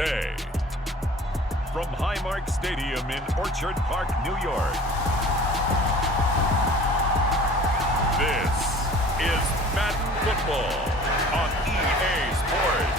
today. From Highmark Stadium in Orchard Park, New York, this is Madden Football on EA Sports.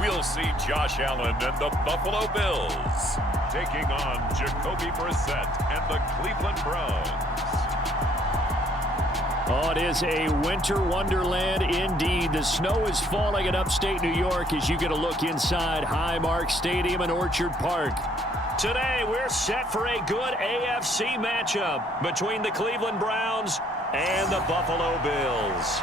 We'll see Josh Allen and the Buffalo Bills taking on Jacoby Brissett and the Cleveland Browns. Oh, it is a winter wonderland indeed. The snow is falling in upstate New York as you get a look inside Highmark Stadium in Orchard Park. Today, we're set for a good AFC matchup between the Cleveland Browns and the Buffalo Bills.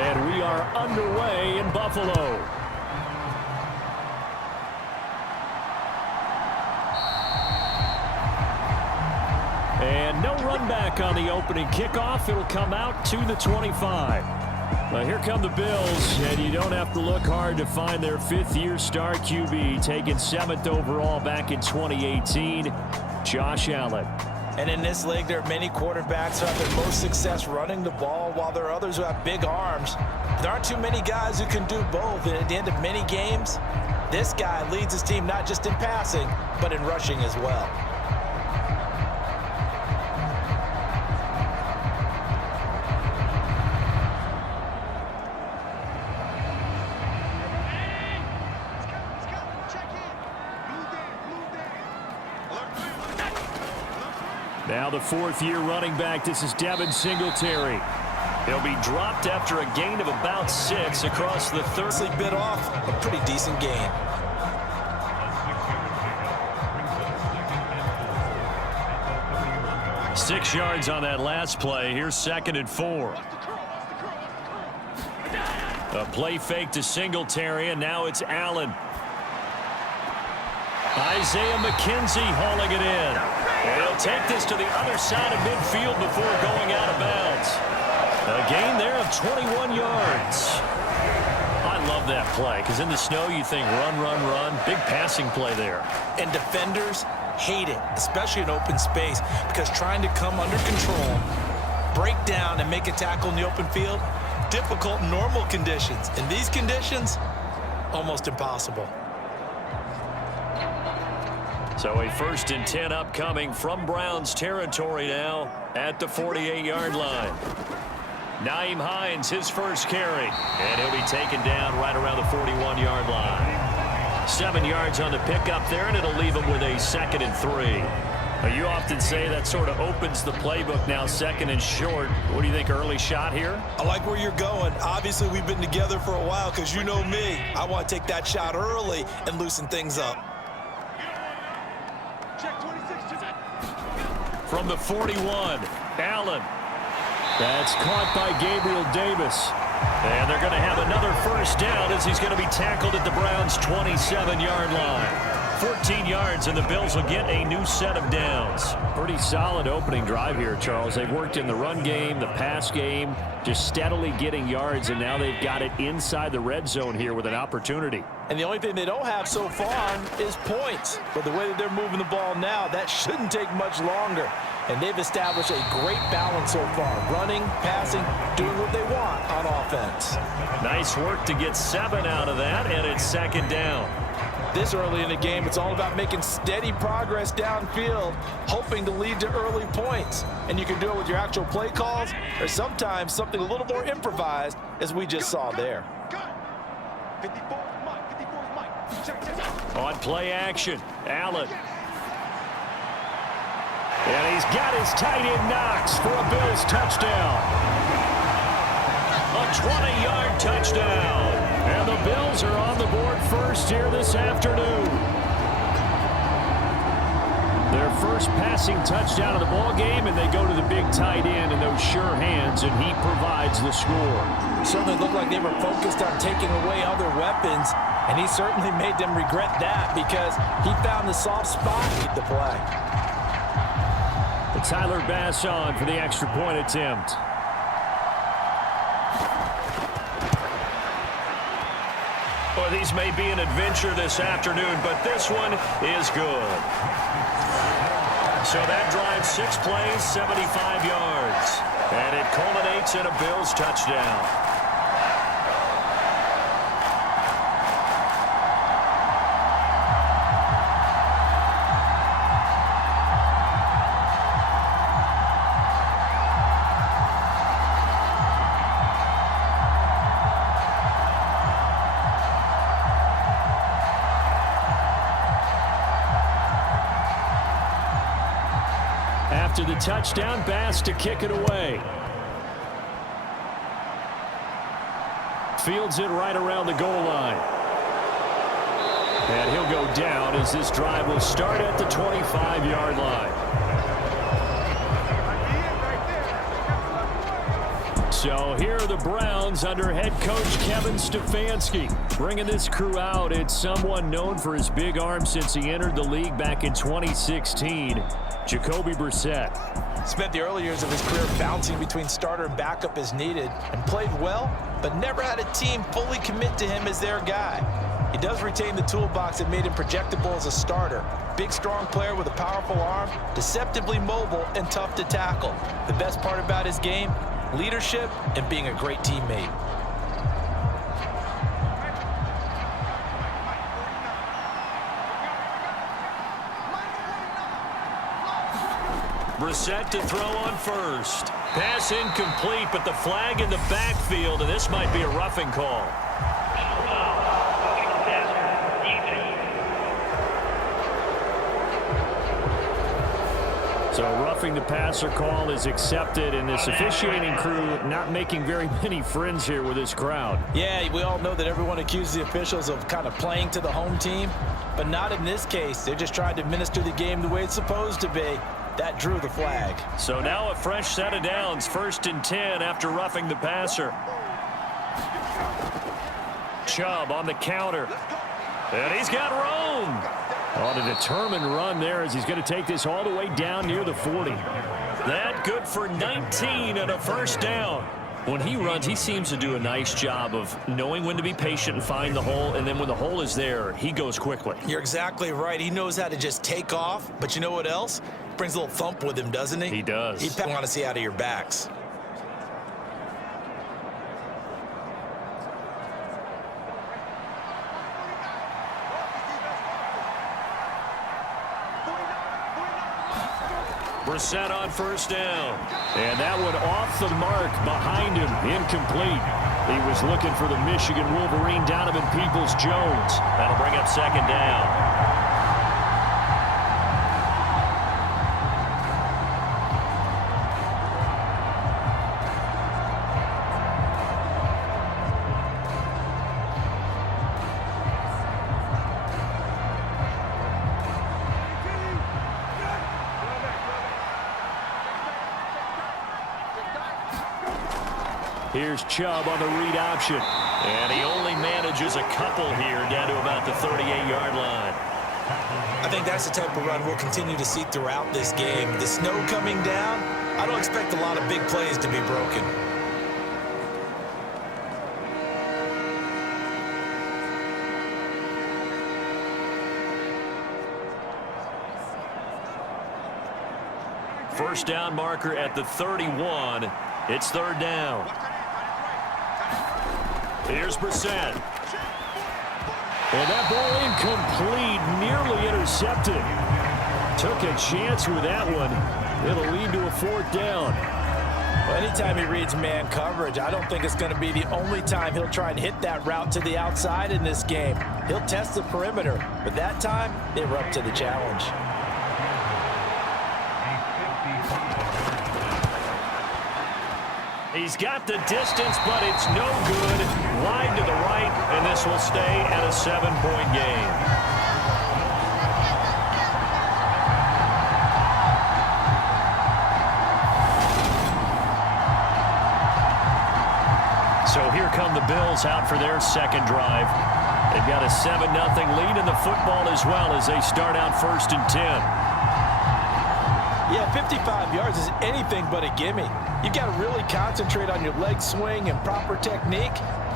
And we are underway in Buffalo. And no run back on the opening kickoff. It'll come out to the 25. Now here come the Bills, and you don't have to look hard to find their fifth-year star QB, taken 7th overall back in 2018, Josh Allen. And in this league, there are many quarterbacks who have their most success running the ball, while there are others who have big arms. There aren't too many guys who can do both. And at the end of many games, this guy leads his team not just in passing, but in rushing as well. Now the fourth-year running back, this is Devin Singletary. He'll be dropped after a gain of about 6 across the third. Bit off, a pretty decent gain. Six yards on that last play. Here's 2nd and 4. A play fake to Singletary, and now it's Allen. Isaiah McKenzie hauling it in. And he'll take this to the other side of midfield before going out of bounds. A gain there of 21 yards. I love that play because in the snow you think run, run, run. Big passing play there. And defenders hate it, especially in open space, because trying to come under control, break down, and make a tackle in the open field, difficult in normal conditions. In these conditions, almost impossible. So a 1st and 10 upcoming from Browns territory now at the 48-yard line. Nyheim Hines, his first carry, and he'll be taken down right around the 41-yard line. 7 yards on the pickup there, and it'll leave him with a 2nd and 3. Now, you often say that sort of opens the playbook now, 2nd and short. What do you think, early shot here? I like where you're going. Obviously, we've been together for a while because you know me. I want to take that shot early and loosen things up. From the 41, Allen. That's caught by Gabriel Davis. And they're going to have another first down as he's going to be tackled at the Browns' 27-yard line. 14 yards, and the Bills will get a new set of downs. Pretty solid opening drive here, Charles. They've worked in the run game, the pass game, just steadily getting yards, and now they've got it inside the red zone here with an opportunity. And the only thing they don't have so far is points. But the way that they're moving the ball now, that shouldn't take much longer. And they've established a great balance so far. Running, passing, doing what they want on offense. Nice work to get 7 out of that, and it's 2nd down. This early in the game, it's all about making steady progress downfield, hoping to lead to early points. And you can do it with your actual play calls, or sometimes something a little more improvised, as we just saw there. On play action, Allen. And he's got his tight end Knox for a Bills touchdown. A 20-yard touchdown. And the Bills are on the board first here this afternoon. Their first passing touchdown of the ball game, and they go to the big tight end in those sure hands, and he provides the score. Certainly looked like they were focused on taking away other weapons, and he certainly made them regret that because he found the soft spot with the play. Tyler Bass on for the extra point attempt. Well, these may be an adventure this afternoon, but this one is good. So that drives 6 plays, 75 yards. And it culminates in a Bills touchdown. After the touchdown, Bass to kick it away. Fields it right around the goal line. And he'll go down as this drive will start at the 25-yard line. So here are the Browns under head coach Kevin Stefanski. Bringing this crew out, it's someone known for his big arm since he entered the league back in 2016. Jacoby Brissett. Spent the early years of his career bouncing between starter and backup as needed and played well, but never had a team fully commit to him as their guy. He does retain the toolbox that made him projectable as a starter. Big, strong player with a powerful arm, deceptively mobile and tough to tackle. The best part about his game, leadership and being a great teammate. Brissett to throw on first. Pass incomplete, but the flag in the backfield, and this might be a roughing call. So roughing the passer call is accepted, and this officiating crew not making very many friends here with this crowd. Yeah, we all know that everyone accuses the officials of kind of playing to the home team, but not in this case. They're just trying to administer the game the way it's supposed to be. That drew the flag. So now a fresh set of downs, 1st and 10 after roughing the passer. Chubb on the counter. And he's got room. On a determined run there as he's going to take this all the way down near the 40. That good for 19 and a first down. When he runs, he seems to do a nice job of knowing when to be patient and find the hole, and then when the hole is there, he goes quickly. You're exactly right. He knows how to just take off, but you know what else? Brings a little thump with him, doesn't he? He does. He want to see out of your backs. Brissett on first down. And that one off the mark behind him. Incomplete. He was looking for the Michigan Wolverine, Donovan Peoples-Jones. That'll bring up 2nd down. Here's Chubb on the read option. And he only manages a couple here down to about the 38-yard line. I think that's the type of run we'll continue to see throughout this game. The snow coming down, I don't expect a lot of big plays to be broken. First down marker at the 31. It's 3rd down. Here's Brissett. And that ball incomplete, nearly intercepted. Took a chance with that one. It'll lead to a 4th down. Well, anytime he reads man coverage, I don't think it's going to be the only time he'll try and hit that route to the outside in this game. He'll test the perimeter, but that time, they were up to the challenge. He's got the distance, but it's no good. Wide to the right, and this will stay at a 7-point game. So here come the Bills out for their second drive. They've got a 7-0 lead in the football as well as they start out 1st and 10. Yeah, 55 yards is anything but a gimme. You've got to really concentrate on your leg swing and proper technique.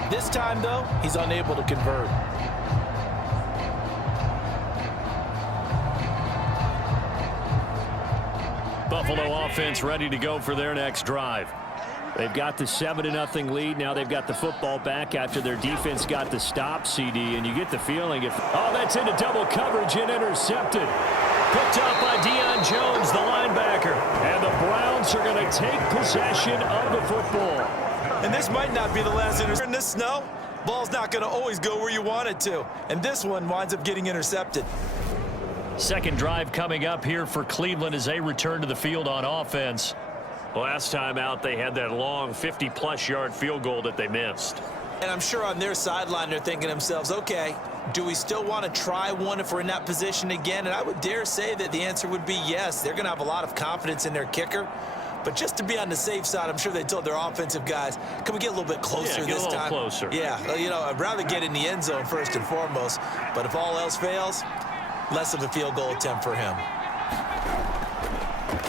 This time, though, he's unable to convert. Buffalo offense ready to go for their next drive. They've got the 7-0 lead. Now they've got the football back after their defense got the stop, CD, and you get the feeling if... Oh, that's into double coverage and intercepted. Picked up by Deion Jones, the linebacker. And the Browns are going to take possession of the football. And this might not be the last interception. In this snow, ball's not going to always go where you want it to. And this one winds up getting intercepted. Second drive coming up here for Cleveland as they return to the field on offense. Last time out, they had that long 50-plus yard field goal that they missed. And I'm sure on their sideline, they're thinking to themselves, okay, do we still want to try one if we're in that position again? And I would dare say that the answer would be yes. They're going to have a lot of confidence in their kicker. But just to be on the safe side, I'm sure they told their offensive guys, can we get a little bit closer this time? Closer. Yeah, you know, I'd rather get in the end zone first and foremost. But if all else fails, less of a field goal attempt for him.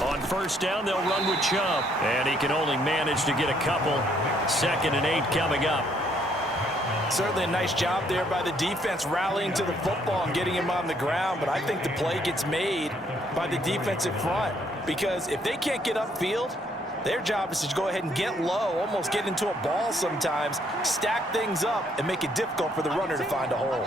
On first down, they'll run with Chubb. And he can only manage to get a couple. 2nd and 8 coming up. Certainly a nice job there by the defense rallying to the football and getting him on the ground. But I think the play gets made by the defensive front. Because if they can't get upfield, their job is to go ahead and get low, almost get into a ball sometimes, stack things up, and make it difficult for the runner to find a hole.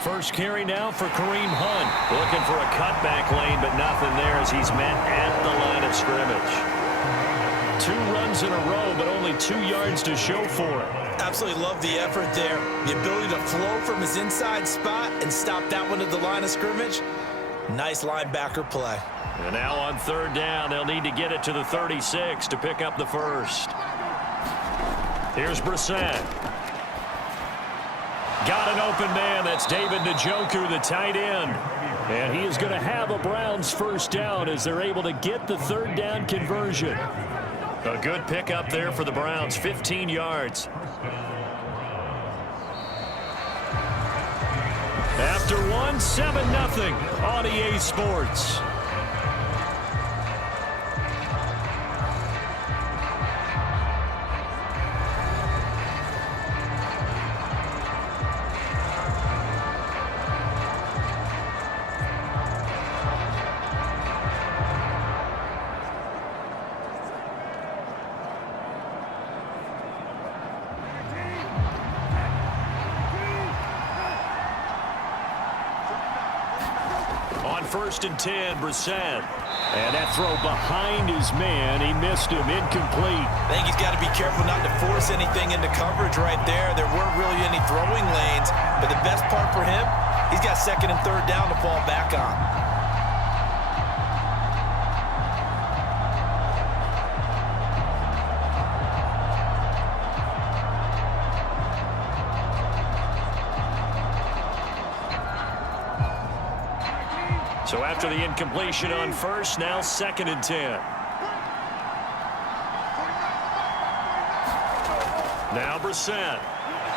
First carry now for Kareem Hunt. Looking for a cutback lane, but nothing there as he's met at the line of scrimmage. 2 runs in a row, but only 2 yards to show for it. Absolutely love the effort there. The ability to flow from his inside spot and stop that one at the line of scrimmage. Nice linebacker play. And now on 3rd down, they'll need to get it to the 36 to pick up the first. Here's Brissett. Got an open man. That's David Njoku, the tight end. And he is going to have a Browns first down as they're able to get the 3rd down conversion. A good pickup there for the Browns, 15 yards. After one, 7-0 on EA Sports. On 1st and 10, Brissett. And that throw behind his man. He missed him. Incomplete. I think he's got to be careful not to force anything into coverage right there. There weren't really any throwing lanes. But the best part for him, he's got 2nd and 3rd down to fall back on. So after the incompletion on first, now 2nd and 10. Now Brissett.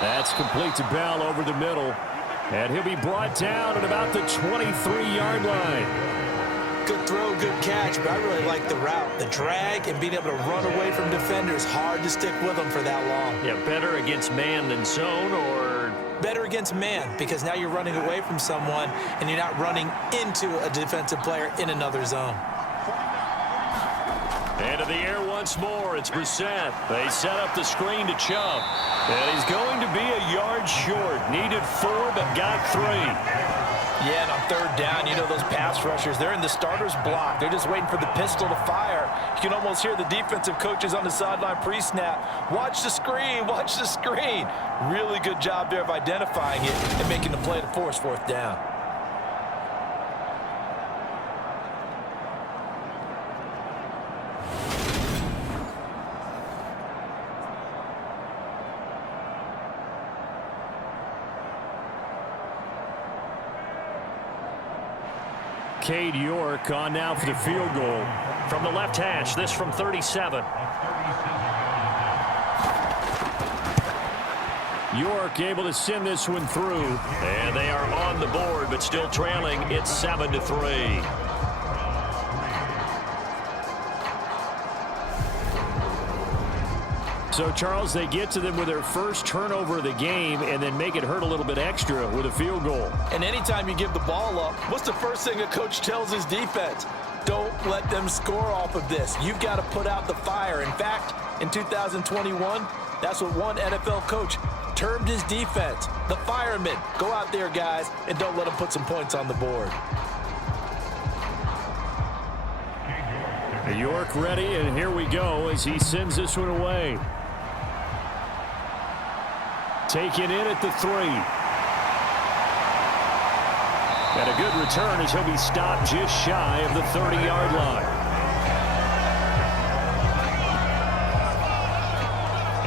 That's complete to Bell over the middle. And he'll be brought down at about the 23-yard line. Good throw, good catch, but I really like the route. The drag and being able to run away from defenders, hard to stick with them for that long. Yeah, better against man than zone, or... Better against man, because now you're running away from someone and you're not running into a defensive player in another zone. Into the air once more. It's Brissett. They set up the screen to Chubb. And he's going to be a yard short. Needed 4, but got 3. Yeah, and on 3rd down, you know those pass rushers, they're in the starter's block. They're just waiting for the pistol to fire. You can almost hear the defensive coaches on the sideline pre-snap. Watch the screen, watch the screen. Really good job there of identifying it and making the play to force 4th down. Cade York on now for the field goal. From the left hash, this from 37. York able to send this one through. And they are on the board, but still trailing. It's 7-3. So, Charles, they get to them with their first turnover of the game and then make it hurt a little bit extra with a field goal. And anytime you give the ball up, what's the first thing a coach tells his defense? Don't let them score off of this. You've got to put out the fire. In fact, in 2021, that's what one NFL coach termed his defense, the firemen. Go out there, guys, and don't let them put some points on the board. York ready, and here we go as he sends this one away. Taken in at the 3. And a good return as he'll be stopped just shy of the 30-yard line.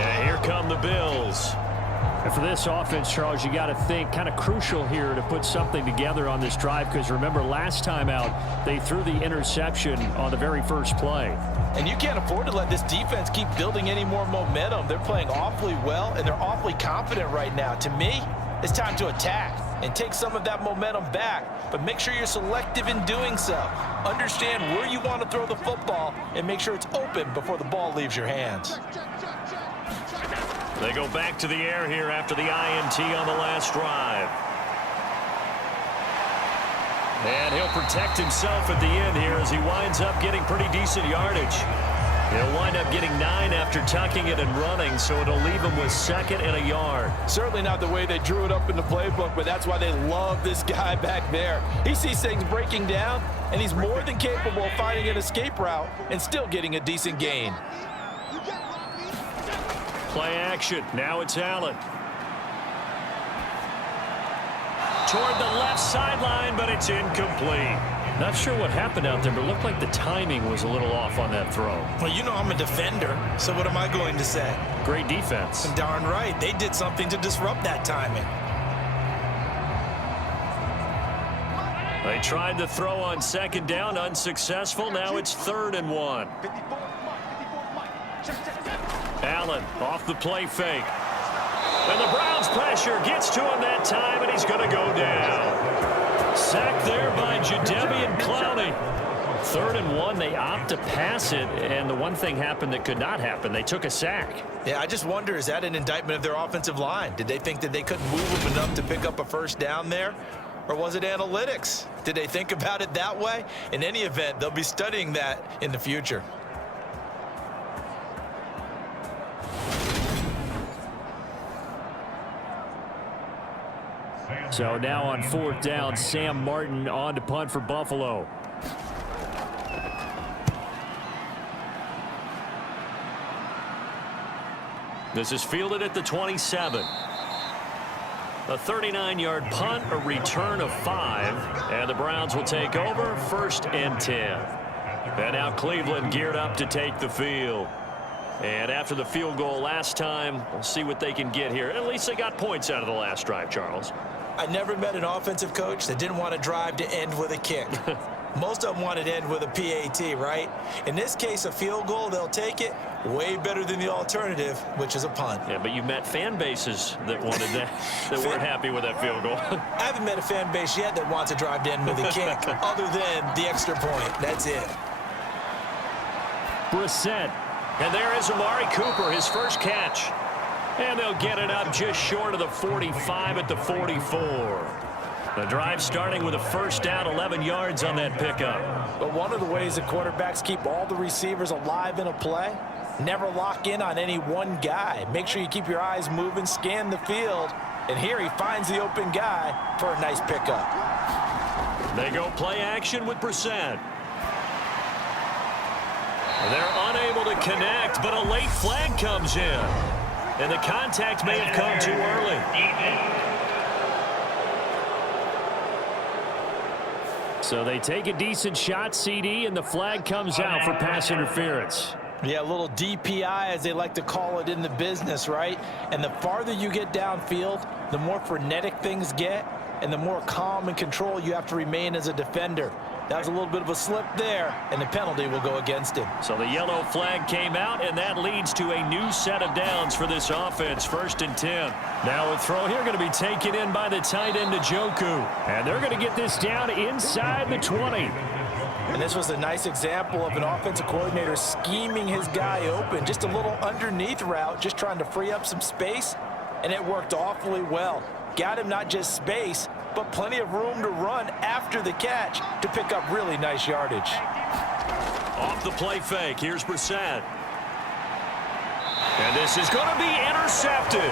And here come the Bills. And for this offense, Charles, you got to think kind of crucial here to put something together on this drive, because remember last time out they threw the interception on the very first play. And you can't afford to let this defense keep building any more momentum. They're playing awfully well, and they're awfully confident right now. To me, it's time to attack and take some of that momentum back, but make sure you're selective in doing so. Understand where you want to throw the football and make sure it's open before the ball leaves your hands. They go back to the air here after the INT on the last drive. And he'll protect himself at the end here as he winds up getting pretty decent yardage. He'll wind up getting 9 after tucking it and running, so it'll leave him with 2nd and a yard. Certainly not the way they drew it up in the playbook, but that's why they love this guy back there. He sees things breaking down, and he's more than capable of finding an escape route and still getting a decent gain. Play action. Now it's Allen. Toward the left sideline, but it's incomplete. Not sure what happened out there, but it looked like the timing was a little off on that throw. Well, you know I'm a defender, so what am I going to say? Great defense. Darn right. They did something to disrupt that timing. They tried to throw on 2nd down, unsuccessful. Now it's 3rd and 1. Allen off the play fake. And the Browns pressure gets to him that time, and he's going to go down. Sacked there by Jadeveon Clowney. 3rd and 1, they opt to pass it, and the one thing happened that could not happen. They took a sack. Yeah, I just wonder, is that an indictment of their offensive line? Did they think that they couldn't move them enough to pick up a first down there? Or was it analytics? Did they think about it that way? In any event, they'll be studying that in the future. So now on 4th down, Sam Martin on to punt for Buffalo. This is fielded at the 27. A 39-yard punt, a return of 5, and the Browns will take over 1st and 10. And now Cleveland geared up to take the field. And after the field goal last time, we'll see what they can get here. At least they got points out of the last drive, Charles. I never met an offensive coach that didn't want to drive to end with a kick. Most of them wanted to end with a PAT, right? In this case, a field goal, they'll take it. Way better than the alternative, which is a punt. Yeah, but you met fan bases that wanted that, that weren't happy with that field goal. I haven't met a fan base yet that wants to drive to end with a kick, other than the extra point. That's it. Brissett. And there is Amari Cooper, his first catch. And they'll get it up just short of the 45 at the 44. The drive starting with a first down, 11 yards on that pickup. But one of the ways that quarterbacks keep all the receivers alive in a play, never lock in on any one guy. Make sure you keep your eyes moving, scan the field. And here he finds the open guy for a nice pickup. They go play action with Brissett. They're unable to connect, but a late flag comes in. And the contact may have come too early. So they take a decent shot, CD, and the flag comes out for pass interference. Yeah, a little DPI, as they like to call it in the business, right? And the farther you get downfield, the more frenetic things get, and the more calm and control you have to remain as a defender. That was a little bit of a slip there, and the penalty will go against him. So the yellow flag came out, and that leads to a new set of downs for this offense, 1st and 10. Now a throw here going to be taken in by the tight end, Njoku. And they're going to get this down inside the 20. And this was a nice example of an offensive coordinator scheming his guy open. Just a little underneath route, just trying to free up some space, and it worked awfully well. Got him not just space, but plenty of room to run after the catch to pick up really nice yardage. Off the play fake, here's Brissett. And this is going to be intercepted.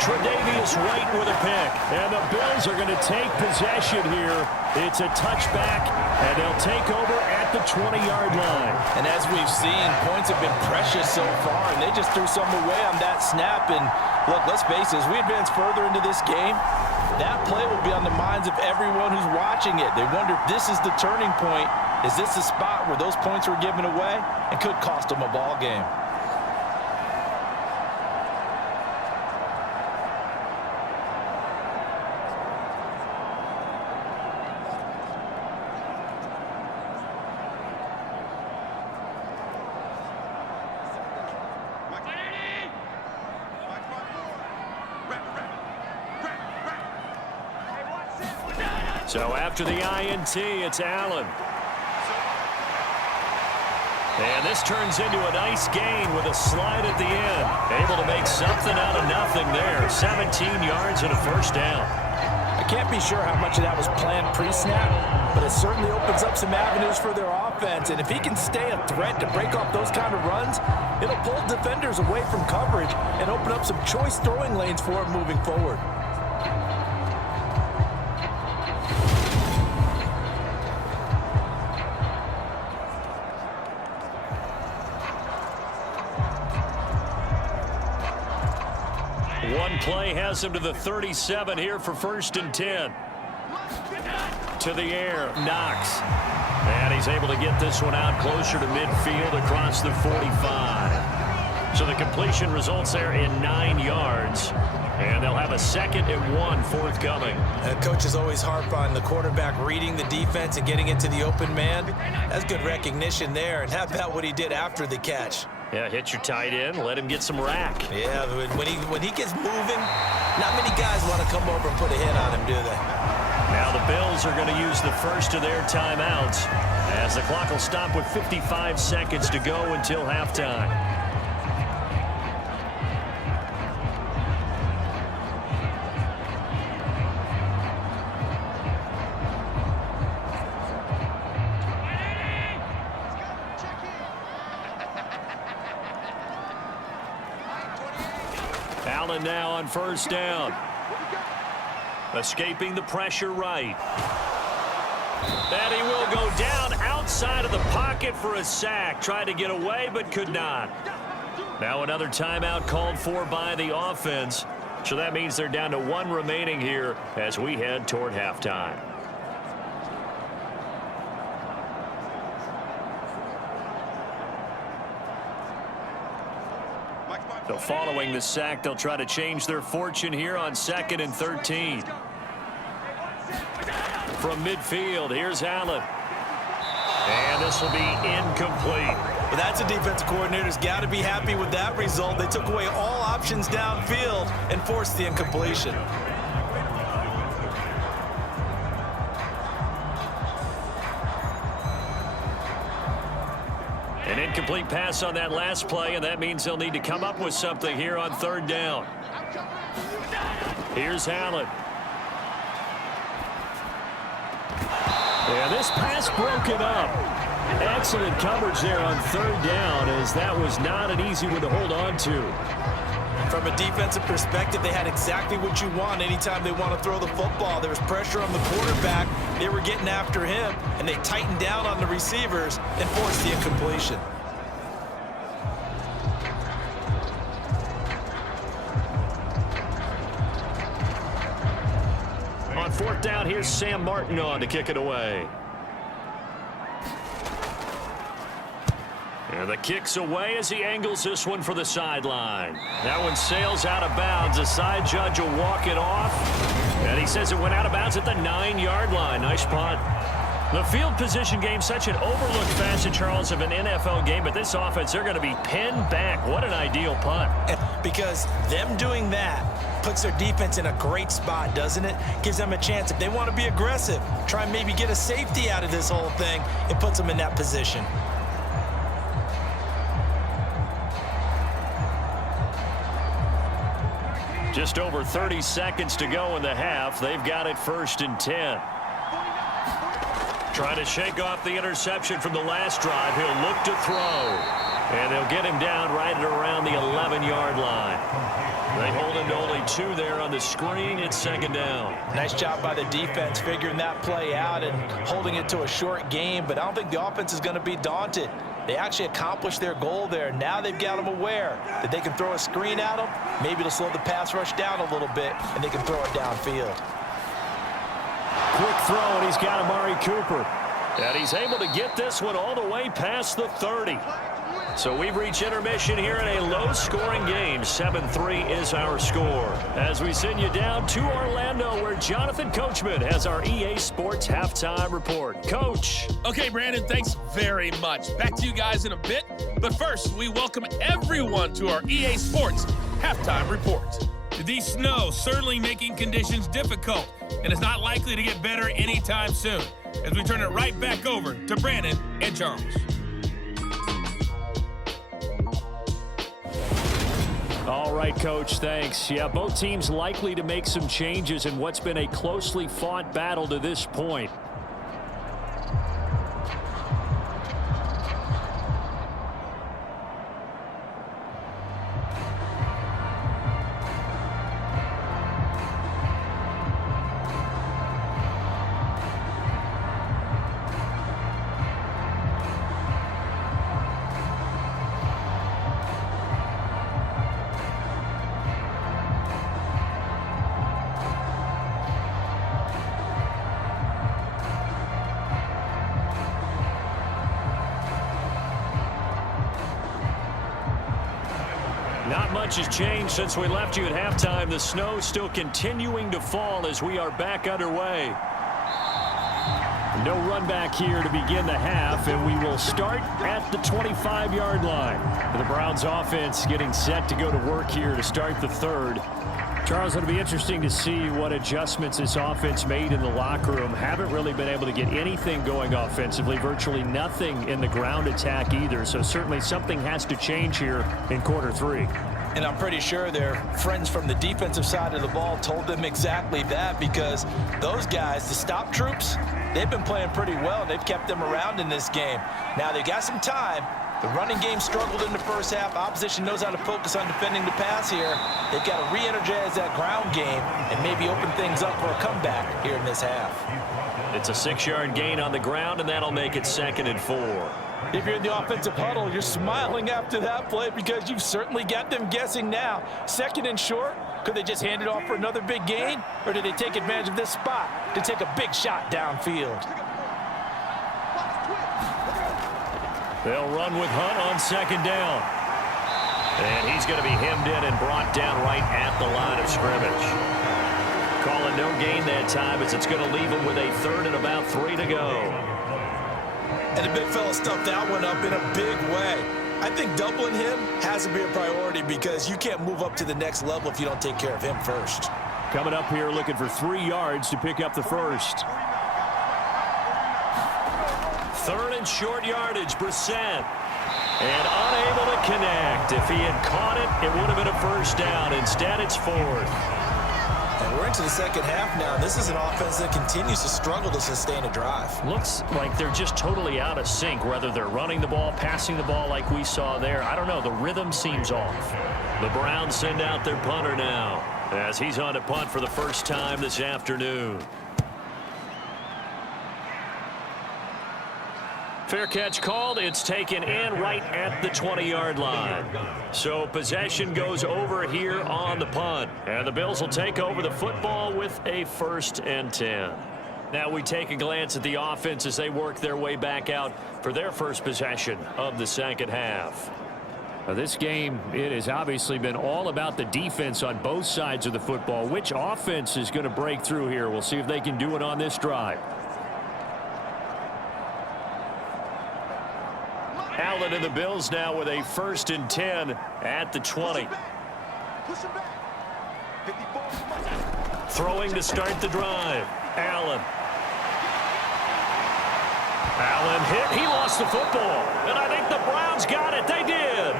Tre'Davious White with a pick. And the Bills are going to take possession here. It's a touchback, and they'll take over at the 20-yard line. And as we've seen, points have been precious so far, and they just threw some away on that snap. And look, let's face it, as we advance further into this game, that play will be on the minds of everyone who's watching it. They wonder if this is the turning point. Is this the spot where those points were given away and could cost them a ball game? So after the INT, it's Allen. And this turns into a nice gain with a slide at the end. Able to make something out of nothing there. 17 yards and a 1st down. I can't be sure how much of that was planned pre-snap, but it certainly opens up some avenues for their offense. And if he can stay a threat to break off those kind of runs, it'll pull defenders away from coverage and open up some choice throwing lanes for him moving forward. One play has him to the 37 here for 1st and 10. To the air, Knox. And he's able to get this one out closer to midfield across the 45. So the completion results there in 9 yards. And they'll have a 2nd and 1 forthcoming. Coach is always harp on the quarterback reading the defense and getting it to the open man. That's good recognition there. And how about what he did after the catch? Yeah, hit your tight end, let him get some rack. Yeah, when he gets moving, not many guys want to come over and put a hit on him, do they? Now the Bills are going to use the first of their timeouts as the clock will stop with 55 seconds to go until halftime. Allen now on 1st down. Escaping the pressure right. And he will go down outside of the pocket for a sack. Tried to get away but could not. Now another timeout called for by the offense. So that means they're down to 1 remaining here as we head toward halftime. So following the sack, they'll try to change their fortune here on 2nd and 13. From midfield, here's Allen. And this will be incomplete. Well, that's a defensive coordinator's got to be happy with that result. They took away all options downfield and forced the incompletion. An incomplete pass on that last play, and that means they'll need to come up with something here on 3rd down. Here's Allen. Yeah, this pass broken up. Excellent coverage there on 3rd down, as that was not an easy one to hold on to. From a defensive perspective, they had exactly what you want anytime they want to throw the football. There was pressure on the quarterback. They were getting after him, and they tightened down on the receivers and forced the incompletion. On 4th down, here's Sam Martin on to kick it away. And the kick's away as he angles this one for the sideline. That one sails out of bounds. The side judge will walk it off. And he says it went out of bounds at the 9-yard line. Nice punt. The field position game, such an overlooked facet, Charles, of an NFL game, but this offense, they're going to be pinned back. What an ideal punt. Because them doing that puts their defense in a great spot, doesn't it? Gives them a chance. If they want to be aggressive, try and maybe get a safety out of this whole thing, it puts them in that position. Just over 30 seconds to go in the half. They've got it 1st and 10. Trying to shake off the interception from the last drive. He'll look to throw. And they'll get him down right at around the 11-yard line. They hold him to only 2 there on the screen. It's 2nd down. Nice job by the defense figuring that play out and holding it to a short game. But I don't think the offense is going to be daunted. They actually accomplished their goal there. Now they've got them aware that they can throw a screen at them. Maybe it'll slow the pass rush down a little bit, and they can throw it downfield. Quick throw, and he's got Amari Cooper. And he's able to get this one all the way past the 30. So we've reached intermission here in a low-scoring game. 7-3 is our score. As we send you down to Orlando, where Jonathan Coachman has our EA Sports Halftime Report. Coach. Okay, Brandon, thanks very much. Back to you guys in a bit. But first, we welcome everyone to our EA Sports Halftime Report. The snow certainly making conditions difficult, and it's not likely to get better anytime soon. As we turn it right back over to Brandon and Charles. All right, Coach, thanks. Yeah, both teams likely to make some changes in what's been a closely fought battle to this point. Not much has changed since we left you at halftime. The snow still continuing to fall as we are back underway. No run back here to begin the half, and we will start at the 25-yard line. The Browns offense getting set to go to work here to start the 3rd. Charles, it'll be interesting to see what adjustments this offense made in the locker room. Haven't really been able to get anything going offensively, virtually nothing in the ground attack either. So certainly something has to change here in quarter 3. And I'm pretty sure their friends from the defensive side of the ball told them exactly that, because those guys, the stop troops, they've been playing pretty well. They've kept them around in this game. Now they got some time. The running game struggled in the first half. Opposition knows how to focus on defending the pass here. They've got to re-energize that ground game and maybe open things up for a comeback here in this half. It's a 6-yard gain on the ground, and that'll make it 2nd and 4. If you're in the offensive huddle, you're smiling after that play because you've certainly got them guessing now. 2nd and short. Could they just hand it off for another big gain? Or did they take advantage of this spot to take a big shot downfield? They'll run with Hunt on 2nd down. And he's going to be hemmed in and brought down right at the line of scrimmage. Calling no gain that time, as it's going to leave him with a 3rd and about 3 to go. And the big fella stuffed that one up in a big way. I think doubling him has to be a priority, because you can't move up to the next level if you don't take care of him first. Coming up here looking for 3 yards to pick up the 1st. 3rd and short yardage, Brissett. And unable to connect. If he had caught it, it would have been a 1st down. Instead, it's 4th. And we're into the 2nd half now. This is an offense that continues to struggle to sustain a drive. Looks like they're just totally out of sync, whether they're running the ball, passing the ball like we saw there. I don't know. The rhythm seems off. The Browns send out their punter now, as he's on to punt for the first time this afternoon. Fair catch called. It's taken in right at the 20-yard line. So possession goes over here on the punt. And the Bills will take over the football with a 1st and 10. Now we take a glance at the offense as they work their way back out for their first possession of the 2nd half. Now this game, it has obviously been all about the defense on both sides of the football. Which offense is going to break through here? We'll see if they can do it on this drive. Allen and the Bills now with a 1st and 10 at the 20. Throwing to start the drive. Allen. Allen hit. He lost the football. And I think the Browns got it. They did.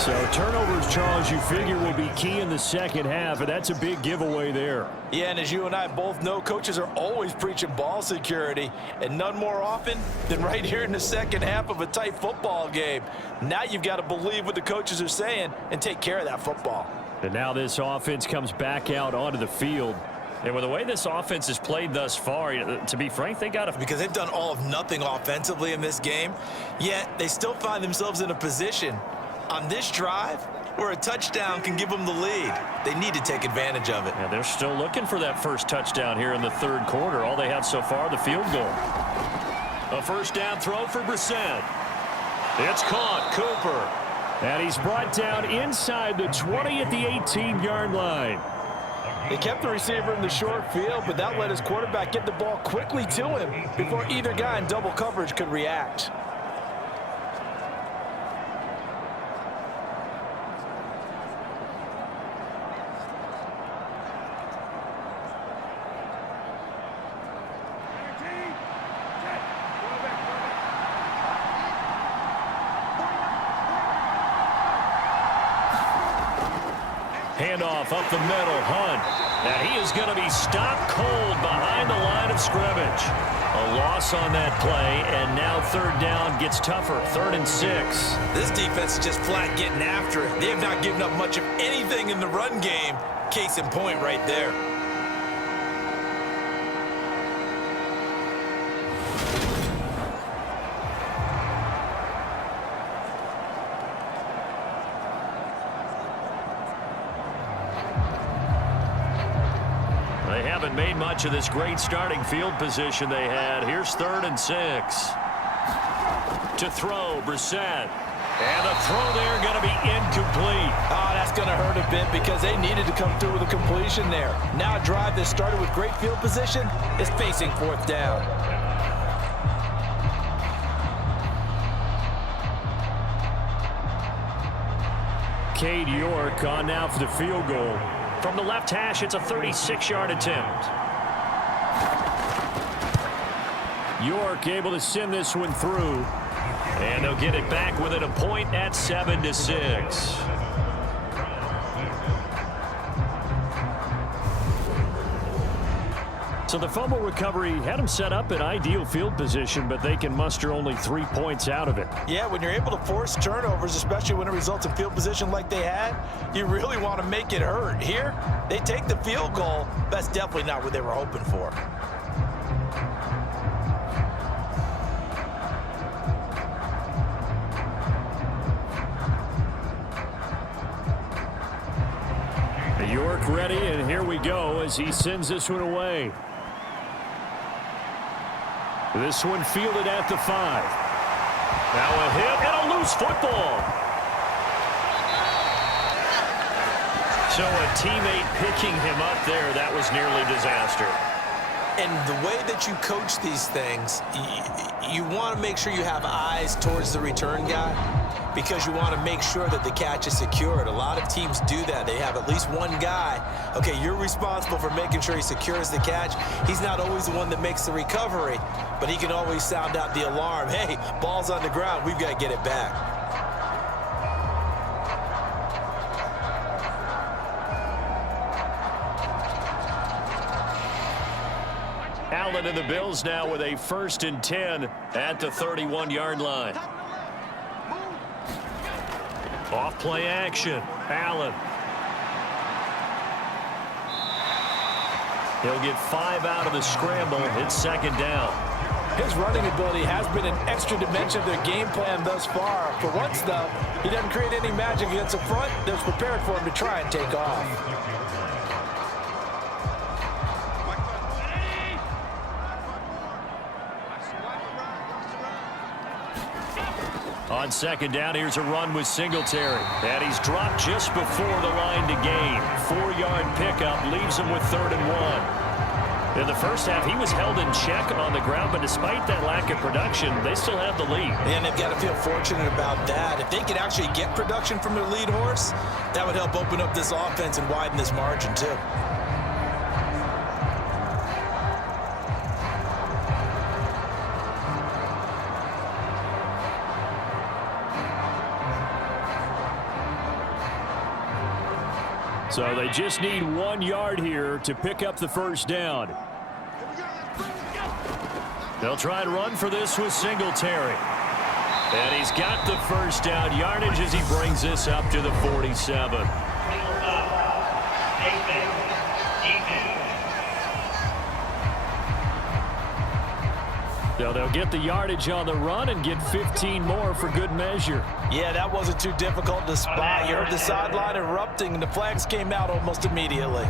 So turnovers, Charles, you figure will be key in the second half, and that's a big giveaway there. Yeah, and as you and I both know, coaches are always preaching ball security, and none more often than right here in the second half of a tight football game. Now you've got to believe what the coaches are saying and take care of that football. And now this offense comes back out onto the field. And with the way this offense has played thus far, to be frank, they got to... Because they've done all of nothing offensively in this game, yet they still find themselves in a position on this drive where a touchdown can give them the lead. They need to take advantage of it. Yeah, they're still looking for that first touchdown here in the third quarter. All they have so far, the field goal. A first down throw for Brissett. It's caught. Cooper. And he's brought down inside the 20 at the 18-yard line. They kept the receiver in the short field, but that let his quarterback get the ball quickly to him before either guy in double coverage could react. Handoff up the middle, Hunt. And he is going to be stopped cold behind the line of scrimmage. A loss on that play, and now third down gets tougher. 3rd and 6. This defense is just flat getting after it. They have not given up much of anything in the run game. Case in point right there. They haven't made much of this great starting field position they had. Here's 3rd and 6. To throw, Brissett. And the throw there going to be incomplete. Oh, that's going to hurt a bit because they needed to come through with a completion there. Now a drive that started with great field position is facing 4th down. Cade York on now for the field goal. From the left hash, it's a 36-yard attempt. York able to send this one through. And they'll get it back within a point at 7-6. So the fumble recovery had them set up in ideal field position, but they can muster only 3 points out of it. Yeah, when you're able to force turnovers, especially when it results in field position like they had, you really want to make it hurt. Here, they take the field goal. That's definitely not what they were hoping for. York ready, and here we go as he sends this one away. This one fielded at the 5. Now a hit and a loose football. So a teammate picking him up there, that was nearly disaster. And the way that you coach these things, you want to make sure you have eyes towards the return guy because you want to make sure that the catch is secured. A lot of teams do that. They have at least one guy. Okay, you're responsible for making sure he secures the catch. He's not always the one that makes the recovery, but he can always sound out the alarm. Hey, ball's on the ground. We've got to get it back. Allen and the Bills now with a 1st and 10 at the 31-yard line. Off play action. Allen. He'll get 5 out of the scramble. It's 2nd down. His running ability has been an extra dimension of their game plan thus far. For once, though, he doesn't create any magic against the front that's prepared for him to try and take off. On 2nd down, here's a run with Singletary. And he's dropped just before the line to gain. 4-yard pickup leaves him with 3rd and 1. In the first half, he was held in check on the ground, but despite that lack of production, they still have the lead. And they've got to feel fortunate about that. If they could actually get production from their lead horse, that would help open up this offense and widen this margin too. So they just need 1 yard here to pick up the first down. They'll try to run for this with Singletary. And he's got the first down yardage as he brings this up to the 47. So they'll get the yardage on the run and get 15 more for good measure. Yeah, that wasn't too difficult to spot. You heard the sideline erupting, and the flags came out almost immediately.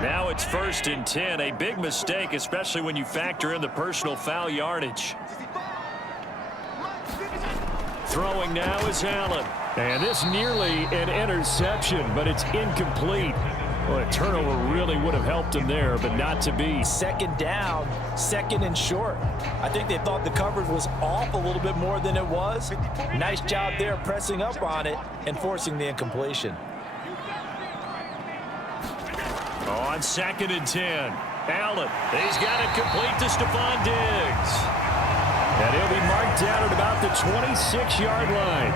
Now it's 1st and 10, a big mistake, especially when you factor in the personal foul yardage. Throwing now is Allen. And this nearly an interception, but it's incomplete. Well, a turnover really would have helped him there, but not to be. Second down, second and short. I think they thought the coverage was off a little bit more than it was. Nice job there pressing up on it and forcing the incompletion. On 2nd and 10, Allen, he's got it complete to Stephon Diggs. And he'll be marked down at about the 26-yard line.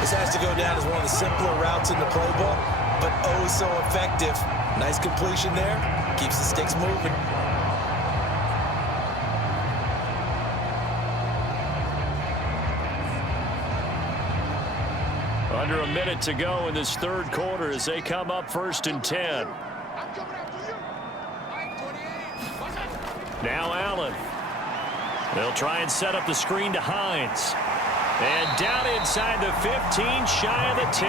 This has to go down as one of the simpler routes in the playbook, but oh so effective. Nice completion there. Keeps the sticks moving. Under a minute to go in this third quarter as they come up 1st and 10. Now Allen. They'll try and set up the screen to Hines. And down inside the 15, shy of the 10.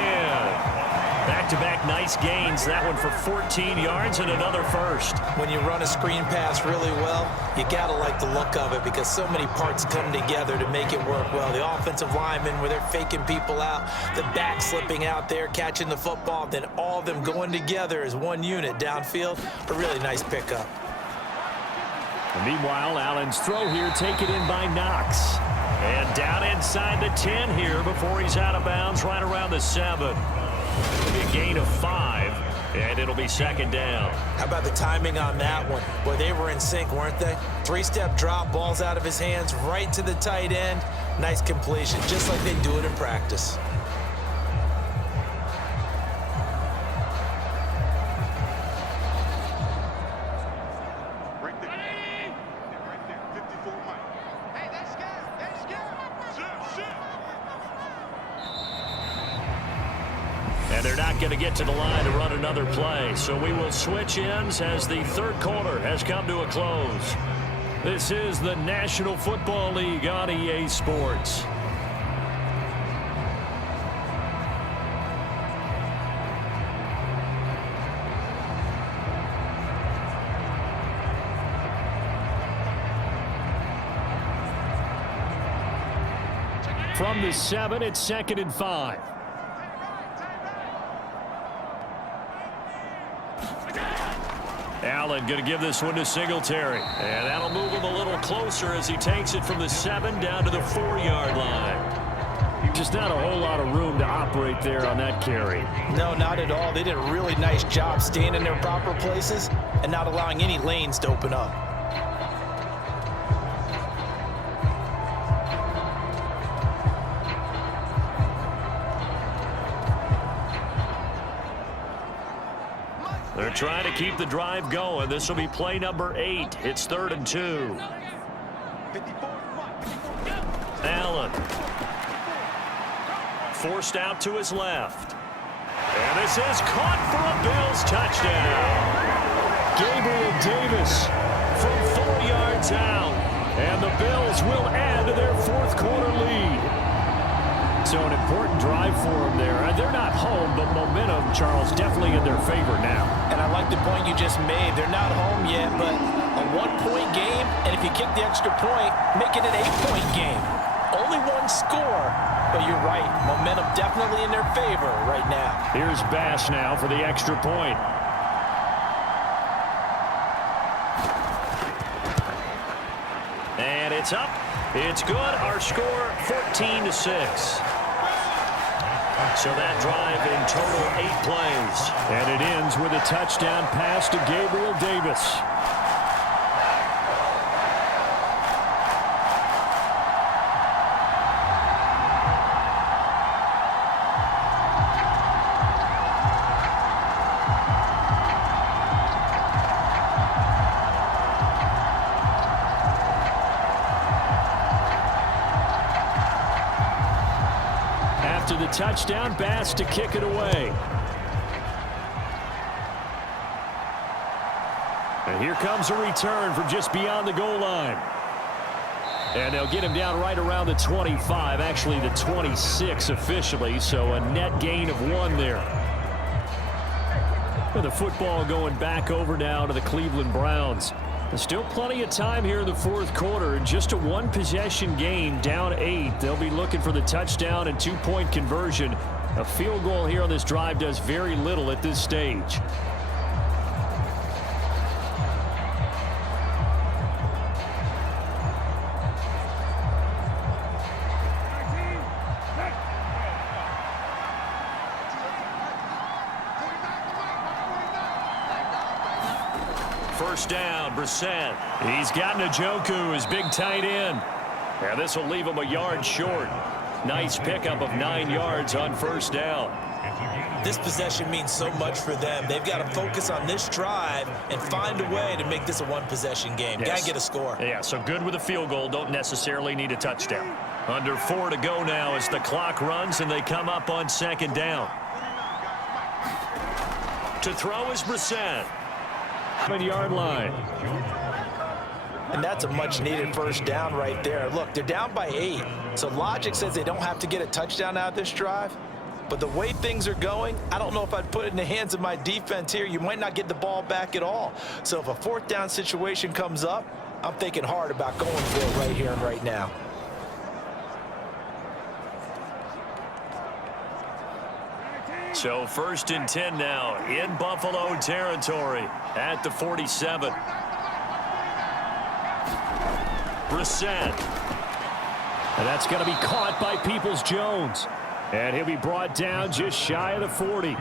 Back-to-back nice gains. That one for 14 yards and another first. When you run a screen pass really well, you got to like the look of it because so many parts come together to make it work well. The offensive linemen where they're faking people out, the back slipping out there, catching the football, then all of them going together as one unit downfield. A really nice pickup. And meanwhile, Allen's throw here taken in by Knox. And down inside the 10 here before he's out of bounds right around the 7. It'll be a gain of 5, and it'll be 2nd down. How about the timing on that one? Boy, they were in sync, weren't they? 3-step drop, ball's out of his hands, right to the tight end. Nice completion, just like they do it in practice. They're not going to get to the line to run another play, so we will switch ends as the third quarter has come to a close. This is the National Football League on EA Sports. From the 7, it's 2nd and 5. Allen going to give this one to Singletary. And that'll move him a little closer as he takes it from the 7 down to the 4-yard line. Just not a whole lot of room to operate there on that carry. No, not at all. They did a really nice job staying in their proper places and not allowing any lanes to open up. They're trying to keep the drive going. This will be play number 8. It's 3rd and 2. Allen. Forced out to his left. And this is caught for a Bills touchdown. Gabriel Davis from 4 yards out. And the Bills will add to their fourth quarter lead. So an important drive for them there. They're not home, but momentum, Charles, definitely in their favor now. And I like the point you just made. They're not home yet, but a one-point game, and if you kick the extra point, make it an 8-point game. Only one score, but you're right. Momentum definitely in their favor right now. Here's Bass now for the extra point. And it's up. It's good. Our score, 14-6. So that drive in total 8 plays. And it ends with a touchdown pass to Gabriel Davis. After the touchdown, Bass to kick it away. And here comes a return from just beyond the goal line. And they'll get him down right around the 25, actually the 26 officially, so a net gain of 1 there. With the football going back over now to the Cleveland Browns. There's still plenty of time here in the fourth quarter. Just a one-possession game, down 8. They'll be looking for the touchdown and 2-point conversion. A field goal here on this drive does very little at this stage. First down, Brissett. He's got Njoku, his big tight end. Yeah, this will leave him a yard short. Nice pickup of 9 yards on first down. This possession means so much for them. They've got to focus on this drive and find a way to make this a one-possession game. Yes. Got to get a score. Yeah, so good with a field goal. Don't necessarily need a touchdown. Under 4 to go now as the clock runs and they come up on second down. To throw is Brissett. 7-yard line. And that's a much-needed first down right there. Look, they're down by 8, so logic says they don't have to get a touchdown out of this drive. But the way things are going, I don't know if I'd put it in the hands of my defense here. You might not get the ball back at all. So if a fourth down situation comes up, I'm thinking hard about going for it right here and right now. So 1st and 10 now in Buffalo territory at the 47. Brissett. And that's going to be caught by Peoples-Jones. And he'll be brought down just shy of the 40.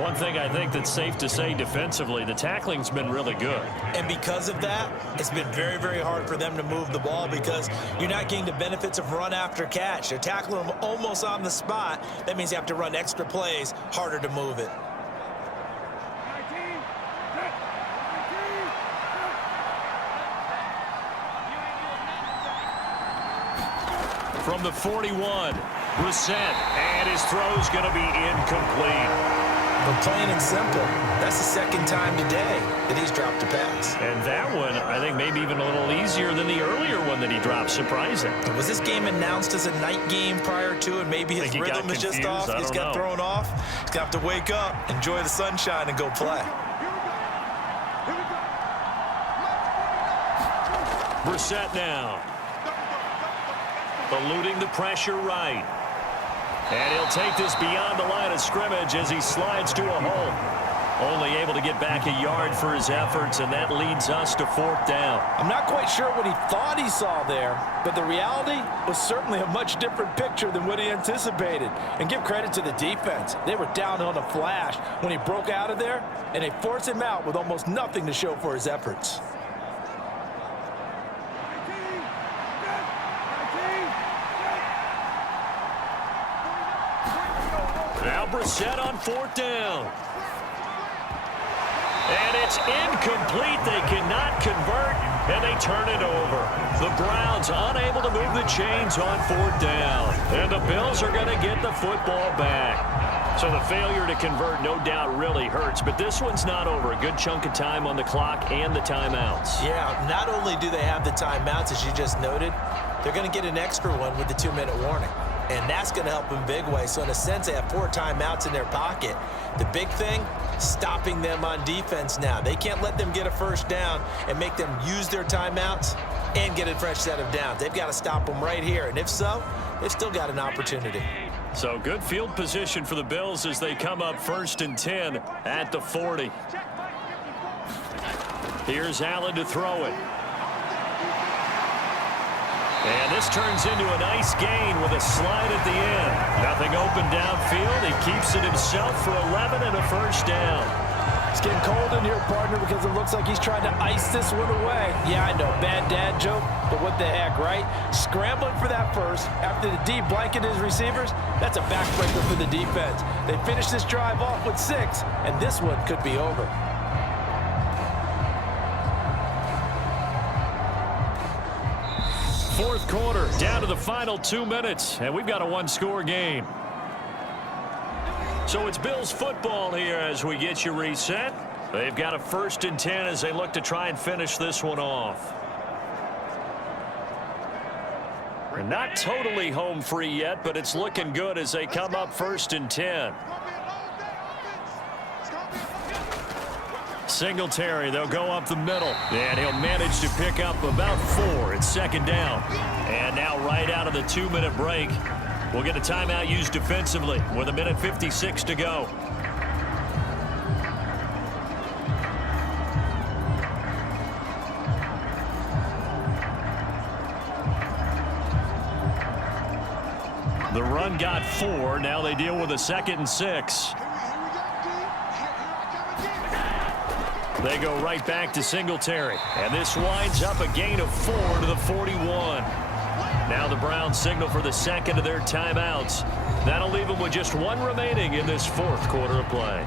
One thing I think that's safe to say defensively, the tackling's been really good. And because of that, it's been very, very hard for them to move the ball because you're not getting the benefits of run after catch. They're tackling them almost on the spot. That means you have to run extra plays, harder to move it. From the 41, Brissett, and his throw's going to be incomplete. But plain and simple, that's the second time today that he's dropped a pass. And that one, I think, maybe even a little easier than the earlier one that he dropped. Surprising. Was this game announced as a night game prior to, and maybe his rhythm is just off? He's got thrown off. He's going to have to wake up, enjoy the sunshine, and go play. Brissett now. Eluding the pressure right. And he'll take this beyond the line of scrimmage as he slides to a hole. Only able to get back a yard for his efforts, and that leads us to 4th down. I'm not quite sure what he thought he saw there, but the reality was certainly a much different picture than what he anticipated. And give credit to the defense. They were down on a flash when he broke out of there, and they forced him out with almost nothing to show for his efforts. Now Brissett on 4th down. And it's incomplete. They cannot convert, and they turn it over. The Browns unable to move the chains on 4th down. And the Bills are going to get the football back. So the failure to convert no doubt really hurts, but this one's not over. A good chunk of time on the clock and the timeouts. Yeah, not only do they have the timeouts, as you just noted, they're going to get an extra one with the 2-minute warning. and that's going to help in big way. So in a sense, they have 4 timeouts in their pocket. The big thing, stopping them on defense now. They can't let them get a first down and make them use their timeouts and get a fresh set of downs. They've got to stop them right here, and if so, they've still got an opportunity. So good field position for the Bills as they come up 1st and 10 at the 40. Here's Allen to throw it. And this turns into a nice gain with a slide at the end. Nothing open downfield. He keeps it himself for 11 and a first down. It's getting cold in here, partner, because it looks like he's trying to ice this one away. Yeah, I know, bad dad joke, but what the heck, right? Scrambling for that first after the D blanketed his receivers, that's a backbreaker for the defense. They finish this drive off with 6, and this one could be over. Fourth quarter, down to the final 2 minutes, and we've got a 1-score game. So it's Bills football here as we get you reset. They've got a 1st and 10 as they look to try and finish this one off. We're not totally home free yet, but it's looking good as they come up 1st and 10. Singletary, they'll go up the middle, and he'll manage to pick up about 4. It's 2nd down. And now right out of the 2-minute break, we'll get a timeout used defensively with 1:56 to go. The run got 4. Now they deal with a 2nd and 6. They go right back to Singletary. And this winds up a gain of 4 to the 41. Now the Browns signal for the 2nd of their timeouts. That'll leave them with just 1 remaining in this 4th quarter of play.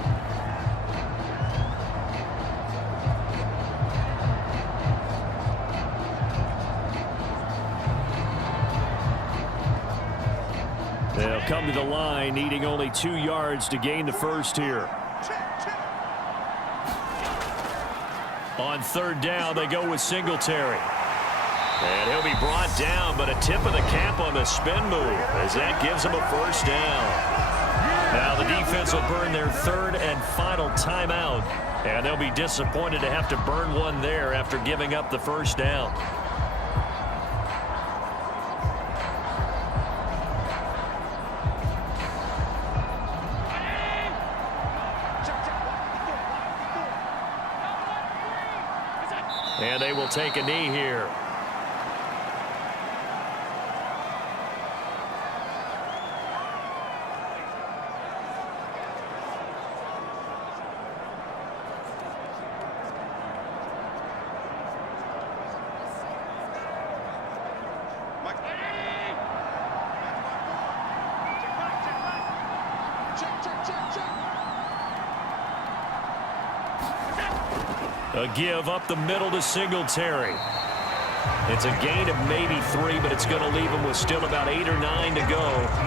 They'll come to the line, needing only 2 yards to gain the first here. On 3rd down, they go with Singletary. And he'll be brought down, but a tip of the cap on the spin move as that gives him a first down. Now the defense will burn their 3rd and final timeout, and they'll be disappointed to have to burn one there after giving up the first down. And they will take a knee here. A give up the middle to Singletary. It's a gain of maybe 3, but it's going to leave him with still about 8 or 9 to go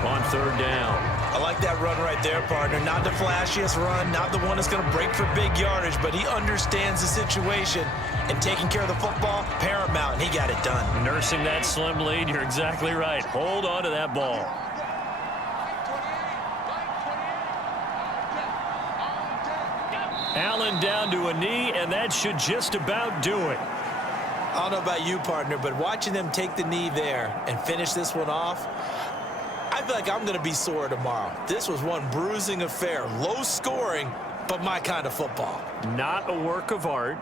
on 3rd down. I like that run right there, partner. Not the flashiest run, not the one that's going to break for big yardage, but he understands the situation, and taking care of the football, paramount, and he got it done. Nursing that slim lead, you're exactly right. Hold on to that ball. Allen down to a knee, and that should just about do it. I don't know about you, partner, but watching them take the knee there and finish this one off, I feel like I'm going to be sore tomorrow. This was one bruising affair. Low scoring, but my kind of football. Not a work of art,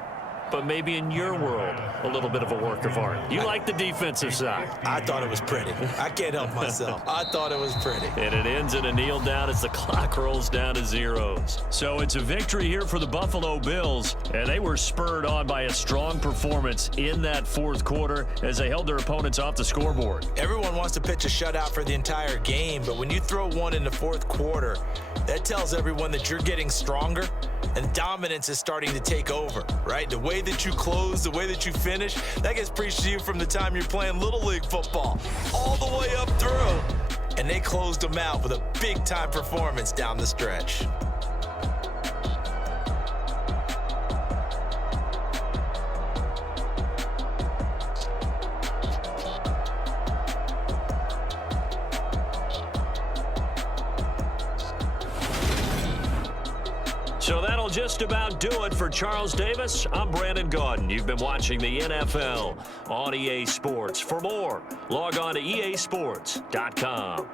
but maybe in your world, a little bit of a work of art. You like the defensive side. I thought it was pretty. I can't help myself. I thought it was pretty. And it ends in a kneel down as the clock rolls down to zeros. So it's a victory here for the Buffalo Bills, and they were spurred on by a strong performance in that 4th quarter as they held their opponents off the scoreboard. Everyone wants to pitch a shutout for the entire game, but when you throw one in the 4th quarter, that tells everyone that you're getting stronger and dominance is starting to take over, right? The way that you close, the way that you finish, that gets preached to you from the time you're playing Little League football all the way up through. And they closed them out with a big-time performance down the stretch. So that'll just about do it for Charles Davis. I'm Brandon Gaudin. You've been watching the NFL on EA Sports. For more, log on to easports.com.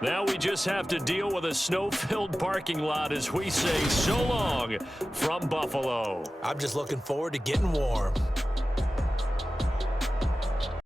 Now we just have to deal with a snow-filled parking lot as we say so long from Buffalo. I'm just looking forward to getting warm.